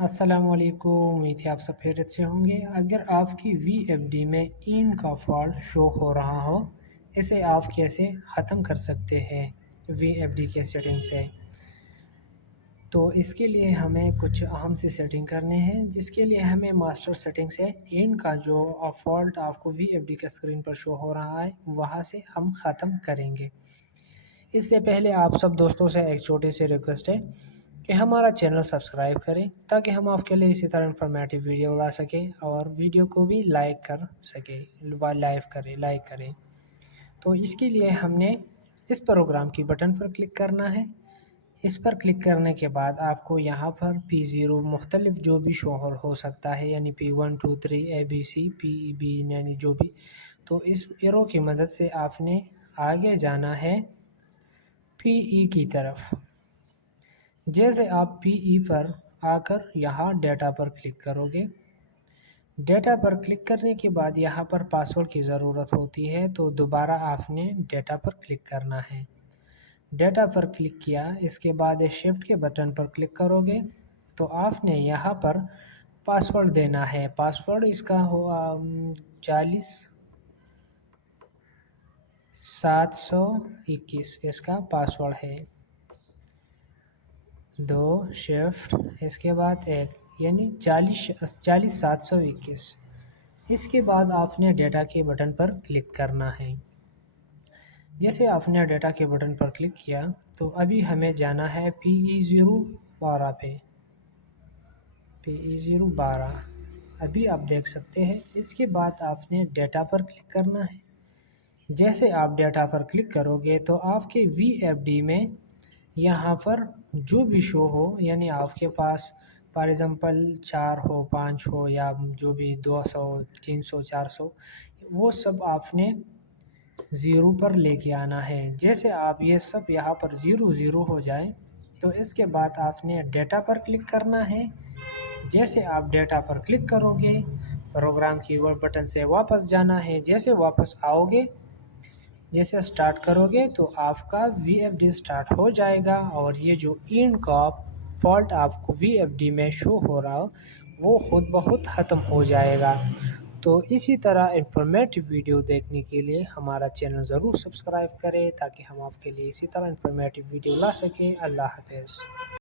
अस्सलाम वालेकुम। उम्मीद है आप सब खैरियत से होंगे। अगर आपकी VFD में इन का फॉल्ट शो हो रहा हो, इसे आप कैसे ख़त्म कर सकते हैं VFD के सेटिंग से। तो इसके लिए हमें कुछ अहम सी सेटिंग करनी है, जिसके लिए हमें मास्टर सेटिंग से इन का जो फॉल्ट आपको VFD के स्क्रीन पर शो हो रहा है वहाँ से हम ख़त्म करेंगे। इससे पहले आप सब दोस्तों से एक छोटी सी रिक्वेस्ट है कि हमारा चैनल सब्सक्राइब करें, ताकि हम आपके लिए इसी तरह इन्फॉर्मेटिव वीडियो ला सकें और वीडियो को भी लाइक कर सकें, लाइक करें। तो इसके लिए हमने इस प्रोग्राम की बटन पर क्लिक करना है। इस पर क्लिक करने के बाद आपको यहाँ पर P0 मुख्तलिफ जो भी शो हो सकता है, यानी P1 2 3 ABC PB, यानी जो भी। तो इस एरो की मदद से आपने आगे जाना है PE की तरफ। जैसे आप PE पर आकर यहाँ डेटा पर क्लिक करोगे, डेटा पर क्लिक करने के बाद यहाँ पर पासवर्ड की ज़रूरत होती है, तो दोबारा आपने डेटा पर क्लिक करना है। डेटा पर क्लिक किया, इसके बाद शिफ्ट के बटन पर क्लिक करोगे तो आपने यहाँ पर पासवर्ड देना है। पासवर्ड इसका हो 40 721 इसका पासवर्ड है। 2 शिफ्ट इसके बाद 1, यानी 40 721। इसके बाद आपने डेटा के बटन पर क्लिक करना है। जैसे आपने डेटा के बटन पर क्लिक किया तो अभी हमें जाना है PE012 पे। PE012 अभी आप देख सकते हैं। इसके बाद आपने डेटा पर क्लिक करना है। जैसे आप डेटा पर क्लिक करोगे तो आपके VFD में यहाँ पर जो भी शो हो, यानी आपके पास फॉर एग्ज़ाम्पल 4 हो 5 हो या जो भी 200 300 400, वो सब आपने ज़ीरो पर लेके आना है। जैसे आप ये सब यहाँ पर ज़ीरो ज़ीरो हो जाए तो इसके बाद आपने डेटा पर क्लिक करना है। जैसे आप डेटा पर क्लिक करोगे, प्रोग्राम कीबोर्ड बटन से वापस जाना है। जैसे वापस आओगे, जैसे स्टार्ट करोगे तो आपका VFD स्टार्ट हो जाएगा और ये जो इन का फॉल्ट आपको VFD में शो हो रहा हो वो खुद ब खुद ख़त्म हो जाएगा। तो इसी तरह इन्फॉर्मेटिव वीडियो देखने के लिए हमारा चैनल ज़रूर सब्सक्राइब करें, ताकि हम आपके लिए इसी तरह इन्फॉर्मेटिव वीडियो ला सकें। अल्लाह हाफ़िज़।